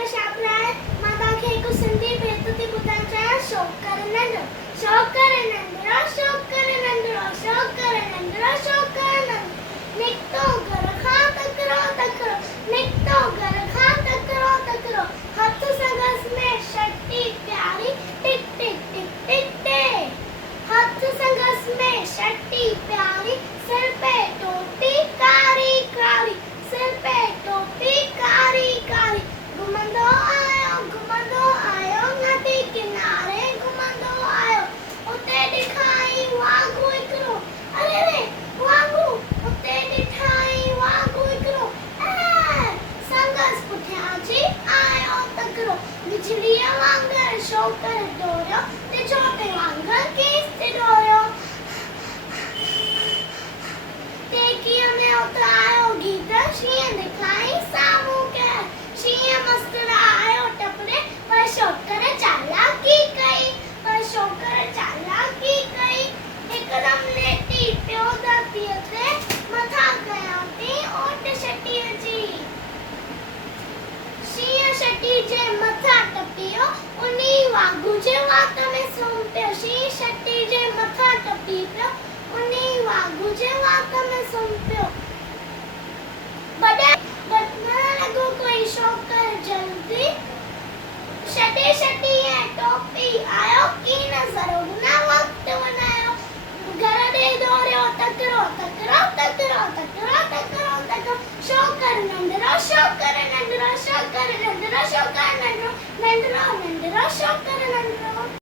का शापलाय माता के को सिंधी बेतुती बुदांचा शौक कर नंदरो शौक कर नंदरो शौक कर नंदरो शौक कर नंदरो शौक कर नंदरो निकतो घर खा तकरो निकतो घर खा तकरो हाथ संगस में शक्ति प्यारी टिक टिक टिक टिक टिक हाथ संगस में शक्ति प्यारी सिर पे टोपी कारी कारी सिर पे टोपी कारी कारी घुमंदो आयो नदी किनारे घुमंदो आयो उते दिखाई वागु इकरो अरे रे वागु उते दिखाई वागु इकरो संगस पुठिया जी आयो तकरो बिजलिया वांगर शौकर डोरियो ते छोटे वांगर केस ते डोरियो देखिए मैं उतारो गीता शीं दिखाई सामू के शीं मस्करायो टपरे पर शौकर चालाकी कई पर शौकर चालाकी कई एकदम लेटी प्यो दाती ते मथा गया ते ओट शटी जी शीं शटी जे मथा टपियो उनी वागु जे वात में सोंपियो शीं शटी जे मथा टपी पियो उनी वागु जे वात में सोंपियो बटना लगो कोई शौकर जल्दी शटे शटी है टोपी आयो की नजर गुना वक्त बनायो घर दे दौड़ो तकरो शौकर नंदरो शौकर नंदरो शौकर नंदरो शौकर नंदरो शौकर नंदरो